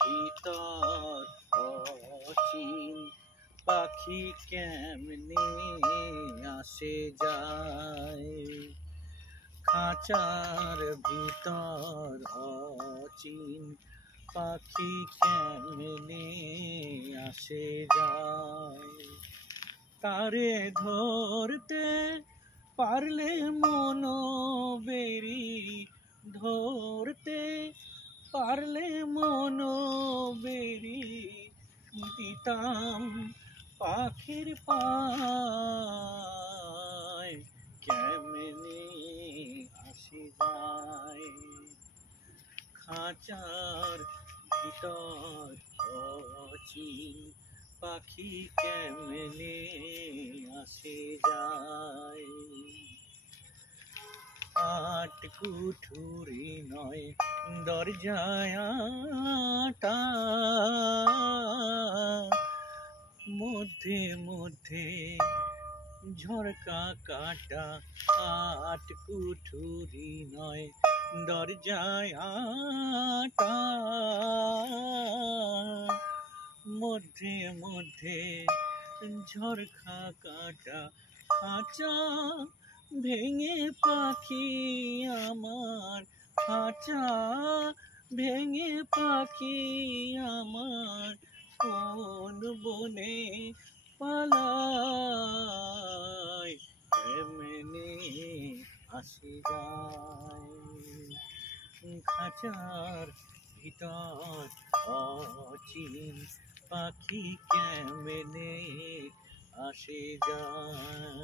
ভিতর অচিন পাখি কেমনে আসে যায়। খাঁচার ভিতর অচিন পাখি কেমনে আসে যায়। তারে ধরতে পারলে মনো বেরি, ধরতে পারলে মনো বেরি দিতাম পাখির পায় কেমনে আসে যায়। খাঁচার ভিতর অচিন পাখি কেমনে আসে যায়। আট কুঠুরি নয় দরজায় আটা, মধ্যে মধ্যে ঝরকা কাটা। আট কুঠুরি নয় দরজায় আটা, মধ্যে মধ্যে ঝরকা কাটা। খাঁচা ভেঙে পাখি আমার, খাঁচা ভেঙে পাখি আমার কোন বনে পালায় কেমনে আসে যায়। খাঁচার ভিতর অচিন পাখি কেমনে আসে যায়।